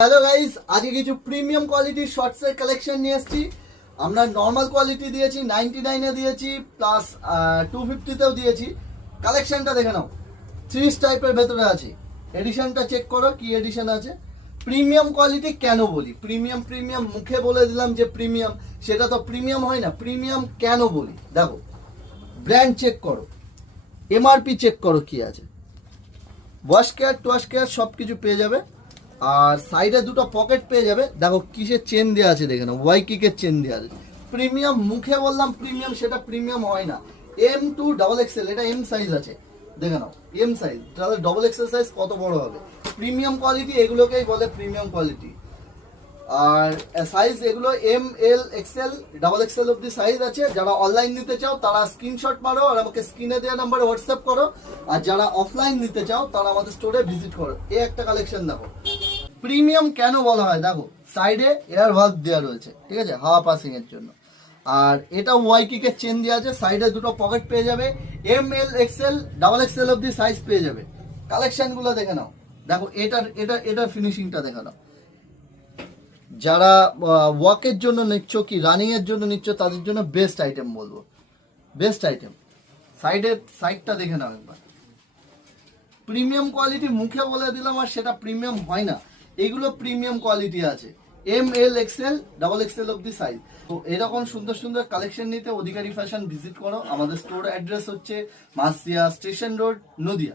Hello guys, আজকে কিছু premium কোয়ালিটির শর্টসের কালেকশন নিয়ে এসেছি। আমরা নর্মাল কোয়ালিটি দিয়েছি, 99 দিয়েছি, প্লাস 250তেও দিয়েছি। কালেকশনটা দেখে নাও, 3 টাইপের ভেতরে আছে। এডিশনটা চেক করো কি এডিশন আছে। প্রিমিয়াম কোয়ালিটি কেন বলি? প্রিমিয়াম প্রিমিয়াম মুখে বলে দিলাম যে প্রিমিয়াম, সেটা তো প্রিমিয়াম হয় না। প্রিমিয়াম কেন বলি দেখো, ব্র্যান্ড চেক করো, এমআরপি চেক করো কি আছে। ওয়াশ কেয়ার টুয়াশ কেয়ার সব কিছু পেয়ে যাবে। আর সাইডে দুটো পকেট পেয়ে যাবে। দেখো কিসের চেন দেওয়া আছে, দেখে নাও, ওয়াইকিকের চেন দেওয়া আছে। প্রিমিয়াম মুখে বললাম প্রিমিয়াম, সেটা প্রিমিয়াম হয় না। M2 XXL, এটা এম সাইজ আছে, দেখে নাও এম সাইজ। তাহলে XXL সাইজ কত বড় হবে? প্রিমিয়াম কোয়ালিটি এগুলোকেই বলে প্রিমিয়াম কোয়ালিটি। আর সাইজ এগুলো ML XL XXL অব্দি সাইজ আছে। যারা অনলাইন নিতে চাও তারা স্ক্রিনশট মারো আর আমাকে স্ক্রিনে দেওয়া নাম্বারে হোয়াটসঅ্যাপ করো। আর যারা অফলাইন নিতে চাও তারা আমাদের স্টোরে ভিজিট করো। এই একটা কালেকশন দেখো। প্রিমিয়াম কেন বলা হয় দেখো, সাইডে এয়ার ভালভ দেওয়া রয়েছে, ঠিক আছে, হাওয়া পাসিং এর জন্য। আর এটা ওয়াইকিকের চেন দেওয়া আছে, সাইডে দুটো পকেট পেয়ে যাবে। ML XXL অব্দি সাইজ পেয়ে যাবে। কালেকশনগুলো দেখে নাও। দেখো এটার ফিনিশিংটা দেখে নাও। যারা ওয়াকের জন্য নিচ্ছ কি রানিং এর জন্য নিচ্ছ তাদের জন্য বেস্ট আইটেম বলবো, বেস্ট আইটেম। সাইডটা দেখে নাও একবার। প্রিমিয়াম কোয়ালিটি মুখে বলে দিলাম আর সেটা প্রিমিয়াম হয় না। এগুলো প্রিমিয়াম কোয়ালিটি আছে। ML XXL অব্দি সাইজ। তো এরকম সুন্দর সুন্দর কালেকশন নিতে অধিকারী ফ্যাশন ভিজিট করো। আমাদের স্টোর অ্যাড্রেস হচ্ছে মাসিয়া স্টেশন রোড, নদিয়া।